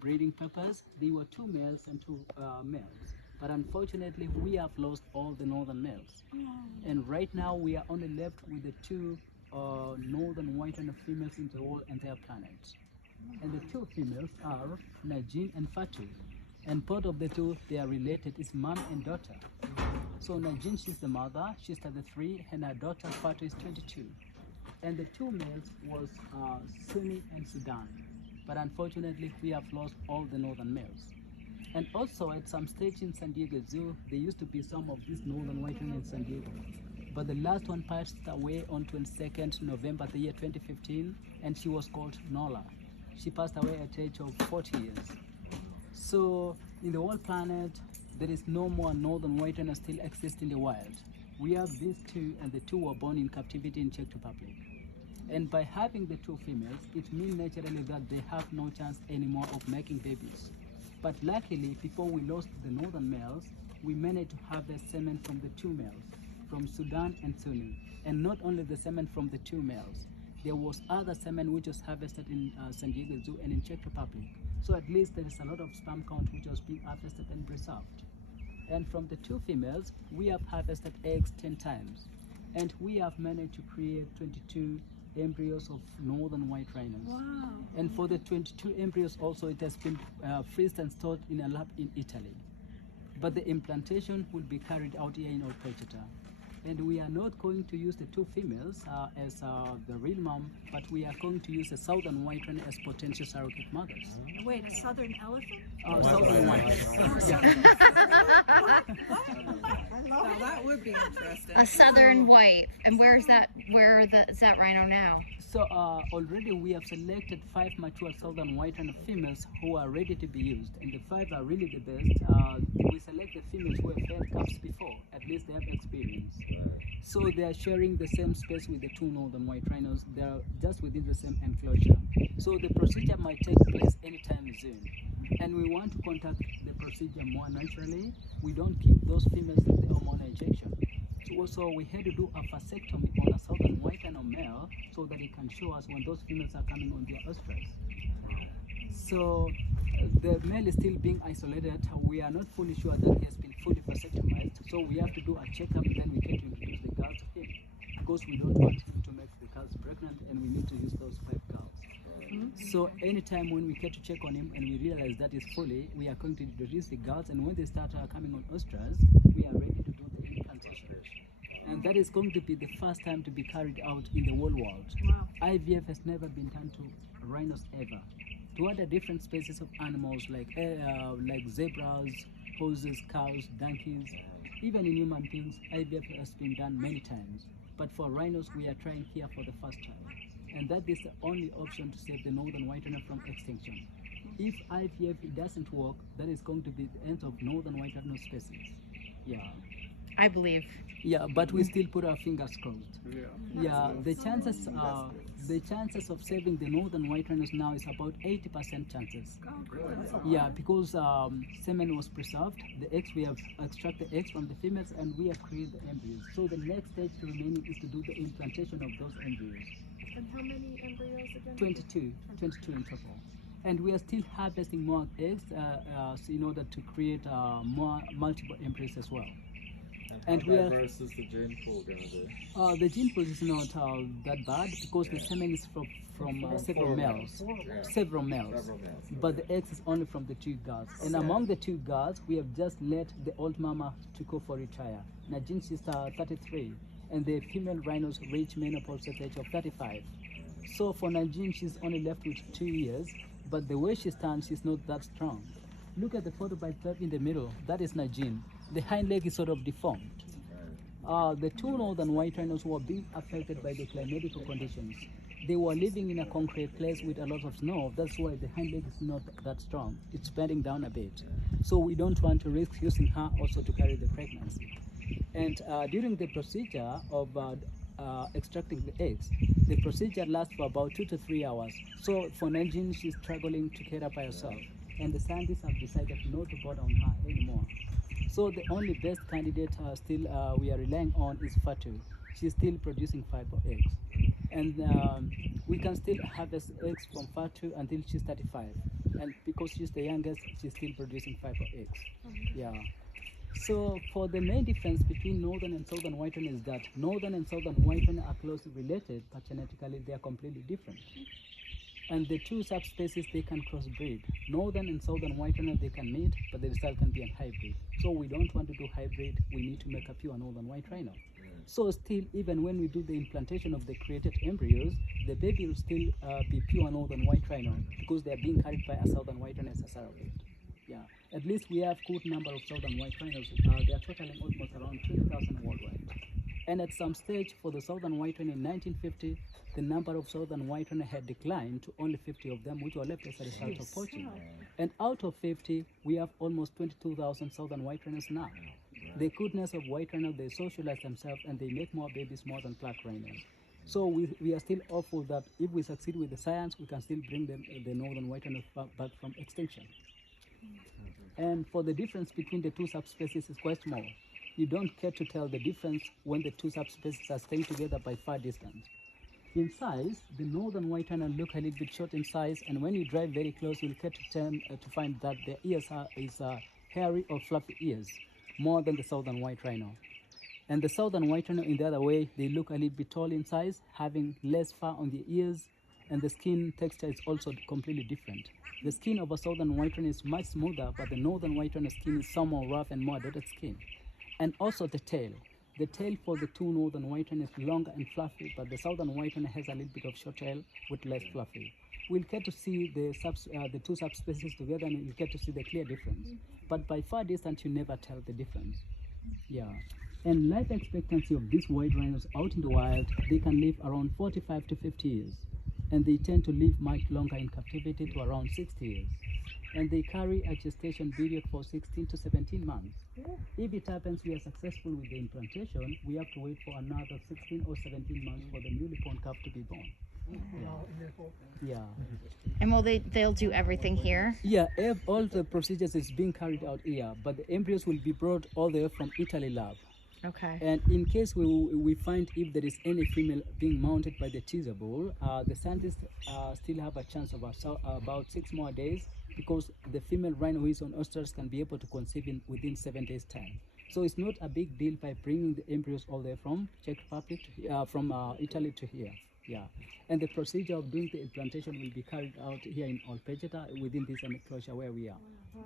breeding purpose, there were two males and two males. But unfortunately, we have lost all the northern males. And right now, we are only left with the two northern white and females in the whole entire planet. And the two females are Najin and Fatu. And part of the two, they are related, is mom and daughter. So Najin, she's the mother, she's 33, and her daughter Fatu is 22. And the two males was Sunni and Sudan. But unfortunately, we have lost all the northern males. And also at some stage in San Diego Zoo, there used to be some of these northern white in San Diego. But the last one passed away on 22nd November the year 2015, and she was called Nola. She passed away at the age of 40 years. So in the whole planet, there is no more northern white rhino still exist in the wild. We have these two, and the two were born in captivity in Czech Republic. And by having the two females, it means naturally that they have no chance anymore of making babies. But luckily, before we lost the northern males, we managed to harvest semen from the two males, from Sudan and Sunni. And not only the semen from the two males, there was other semen which was harvested in San Diego Zoo and in Czech Republic. So at least there is a lot of sperm count which was being harvested and preserved. And from the two females, we have harvested eggs 10 times. And we have managed to create 22 embryos of northern white rhinos. Wow. And for the 22 embryos also, it has been freezed and stored in a lab in Italy. But the implantation will be carried out here in Old Pecheta. And we are not going to use the two females as the real mom, but we are going to use the southern white rhino as potential surrogate mothers. Wait, a southern elephant? Southern white. Yeah. Now that would be interesting. A southern white. And where is that? Is that rhino now? So already we have selected 5 mature southern white rhino females who are ready to be used, and the 5 are really the best. We select the females who have fed calves before, at least they have experience. So they are sharing the same space with the two northern white rhinos. They are just within the same enclosure. So the procedure might take place anytime soon. And we want to conduct the procedure more naturally. We don't keep those females with the hormonal injection. So also we had to do a vasectomy on a southern white rhino male so that it can show us when those females are coming on their oestrus. So the male is still being isolated. We are not fully sure that he has been fully vasectomized. So we have to do a checkup, then we get to introduce the girls to him. Because we don't want him to make the girls pregnant, and we need to use those 5 girls. So anytime when we get to check on him and we realize that he's fully, we are going to introduce the girls, and when they start coming on oestrus, we are ready to do the implantation. And that is going to be the first time to be carried out in the whole world. Wow. IVF has never been done to rhinos ever. To other different species of animals like zebras, horses, cows, donkeys, even in human beings, IVF has been done many times. But for rhinos, we are trying here for the first time. And that is the only option to save the northern white rhino from extinction. If IVF doesn't work, that is going to be the end of northern white rhino species. Yeah. I believe. Yeah, but we still put our fingers crossed. Yeah, the chances of saving the northern white rhinos now is about 80% chances. Oh, good. Yeah, because semen was preserved, the eggs, we have extracted the eggs from the females, and we have created the embryos. So the next stage remaining is to do the implantation of those embryos. And how many embryos again? 22 in total. And we are still harvesting more eggs in order to create more multiple embryos as well. And how diverse is the gene pool going to be? The gene pool is not that bad because the semen is from several males. Several males. But the eggs is only from the 2 girls. And among the 2 girls, we have just let the old mama to go for retire. Najin, she's 33. And the female rhinos reach menopause at the age of 35. So for Najin, she's only left with 2 years. But the way she stands, she's not that strong. Look at the photo by third in the middle. That is Najin. The hind leg is sort of deformed. The 2 northern white rhinos were being affected by the climatic conditions. They were living in a concrete place with a lot of snow. That's why the hind leg is not that strong. It's bending down a bit. So we don't want to risk using her also to carry the pregnancy. And during the procedure of extracting the eggs, the procedure lasts for about 2 to 3 hours. So for Najin, she's struggling to care by herself. And the scientists have decided not to bother on her anymore. So the only best candidate still we are relying on is Fatu. She's still producing 5 eggs. And we can still harvest eggs from Fatu until she's 35. and because she's the youngest, she's still producing 5 eggs. Yeah. So for the main difference between northern and southern white-rhino is that northern and southern white-rhino are closely related, but genetically they are completely different. And the two subspecies, they can crossbreed. Northern and southern white-rhino, they can mate, but the result can be a hybrid. So we don't want to do hybrid, we need to make a pure northern white-rhino. So still, even when we do the implantation of the created embryos, the baby will still be pure northern white-rhino because they are being carried by a southern white-rhino as a surrogate. Yeah, at least we have good number of southern white-rhinos. They are totaling almost around 20,000 worldwide. And at some stage for the southern white-rhino in 1950, the number of southern white-rhino had declined to only 50 of them, which were left as a result of poaching. And out of 50, we have almost 22,000 southern white-rhinos now. The goodness of white-rhino, they socialize themselves and they make more babies more than black rhinos. So we are still hopeful that if we succeed with the science, we can still bring them, the northern white-rhino back from extinction. And for the difference between the two subspecies is quite small. You don't care to tell the difference when the two subspecies are staying together by far distance. In size, the northern white-rhino look a little bit short in size, and when you drive very close, you'll get to find that their ears are hairy or fluffy ears, more than the southern white-rhino. And the southern white-rhino, in the other way, they look a little bit tall in size, having less fur on the ears, and the skin texture is also completely different. The skin of a southern white-rhino is much smoother, but the northern white-rhino skin is somewhat rough and more dotted skin. And also the tail. The tail for the two northern white-rhino is longer and fluffy, but the southern white-rhino has a little bit of short tail with less fluffy. We'll get to see the two subspecies together, and you'll get to see the clear difference. But by far distance, you never tell the difference. Yeah. And life expectancy of these white rhinos out in the wild, they can live around 45 to 50 years. And they tend to live much longer in captivity to around 60 years. And they carry a gestation period for 16 to 17 months. If it happens we are successful with the implantation, we have to wait for another 16 or 17 months for the newly born calf to be born. Yeah. And they'll do everything here? Yeah, all the procedures is being carried out here, but the embryos will be brought all the way from Italy lab. Okay. And in case we find if there is any female being mounted by the teaser bull, the scientists still have a chance of about 6 more days, because the female rhino who is on oysters can be able to conceive within 7 days time. So it's not a big deal by bringing the embryos all the way from Czech Republic, from Italy to here. Yeah, and the procedure of doing the implantation will be carried out here in Olpejeta within this enclosure where we are.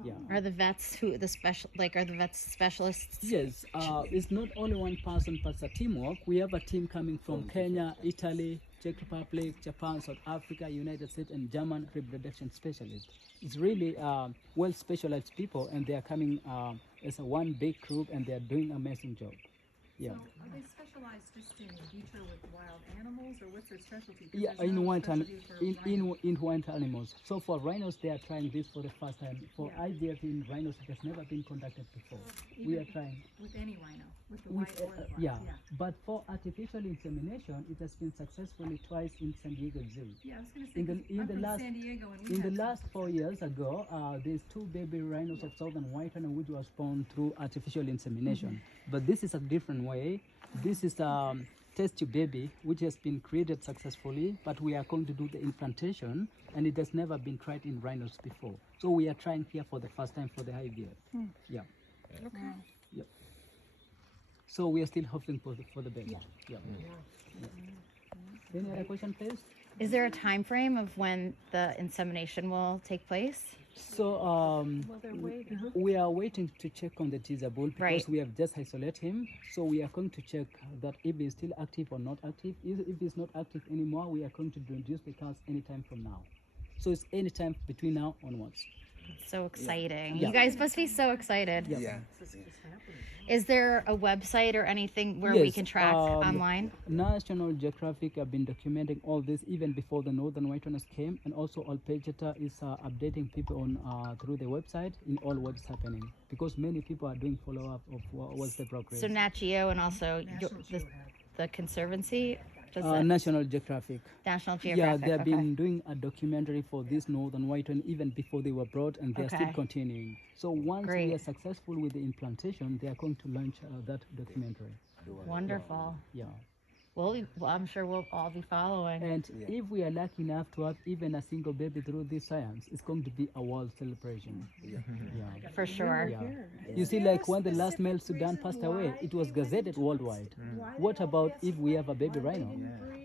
Yeah. Are the vets are the vets specialists? Yes, it's not only one person, but it's a teamwork. We have a team coming from Kenya, Italy, Czech Republic, Japan, South Africa, United States, and German reproduction specialists. It's really well specialized people, and they are coming as a one big group, and they are doing an amazing job. Yeah. So are they specialized just in vitro with wild animals, or what's their specialty? 'Cause Yeah, there's in no wild specialty for rhinos. in wild animals. So for rhinos, they are trying this for the first time. For Yeah. IVF in rhinos, it has never been conducted before. We Even are trying. with any rhino, with the With, white or the black. yeah, but for artificial insemination, it has been successfully twice in San Diego Zoo. Yeah, I was going to say, In the- 'cause in I'm the from last- San Diego, and we In the had last 4 years ago, there's 2 baby rhinos of southern white rhino which was born through artificial insemination. But this is a different way. This is a test tube baby which has been created successfully, but we are going to do the implantation, and it has never been tried in rhinos before. So we are trying here for the first time for the IVF. Yeah. Okay. Yep. So we are still hoping for the baby. Yeah. Any other question, please? Is there a time frame of when the insemination will take place? So Well, they're waiting. we are waiting to check on the teaser bull because Right. we have just isolated him. So we are going to check that if he's still active or not active. If he's not active anymore, we are going to reduce the counts anytime from now. So it's anytime between now onwards. So exciting. Yeah. You guys must be so excited. Yeah. Is there a website or anything where we Yes, can track online? National Geographic have been documenting all this even before the northern white rhinos came, and also Olpejeta is updating people on through the website in all what's happening, because many people are doing follow-up of what's the progress. So Nat Geo and also the Conservancy? Does that- National Geographic. National Yeah, Geographic. they have okay. been doing a documentary for this northern white rhino even before they were brought, and they are still Okay. continuing. So once we Great. are successful with the implantation, they are going to launch that documentary. Wonderful. Yeah. Well, I'm sure we'll all be following. And if we are lucky enough to have even a single baby through this science, it's going to be a world celebration. Yeah. For sure. Yeah. You see, like when the last male Sudan passed away, it was gazetted worldwide. What about if we have a baby rhino?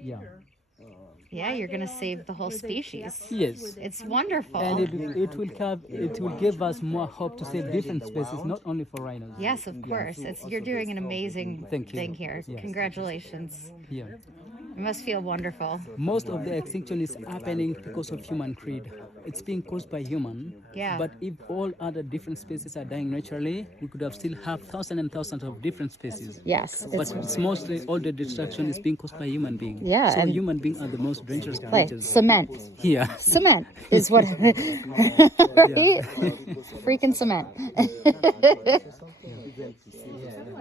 Yeah. Yeah, you're gonna save the whole species. Yes. It's wonderful. And it will give us more hope to save different species, not only for rhinos. Yes, of course. You're doing an amazing Thank you. thing here. Yes. Congratulations. Yeah. It must feel wonderful. Most of the extinction is happening because of human greed. It's being caused by human. Yeah. But if all other different species are dying naturally, we could have still have thousands and thousands of different species. Yes. But it's mostly all the destruction is being caused by human beings. Yeah, So and- human beings are the most dangerous Like creatures. cement. Yeah. Cement is what. Freaking cement.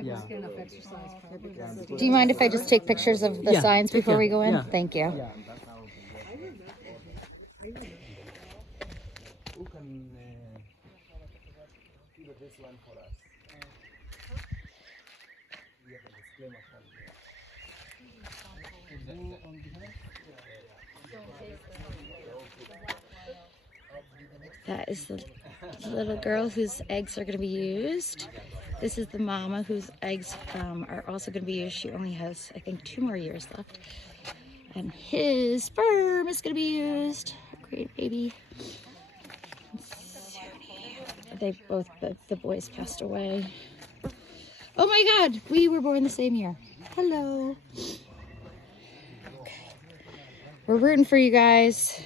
Yeah. Do you mind if I just take pictures of the Yeah, signs take before care. we go in? Yeah. Thank you. Yeah. Who can do this one for us? We have a disclaimer form That is the little girl whose eggs are going to be used. This is the mama whose eggs are also going to be used. She only has, I think, 2 more years left. And his sperm is going to be used. Great baby. They both, the boys passed away. Oh my God, we were born the same year. Hello. Okay. We're rooting for you guys.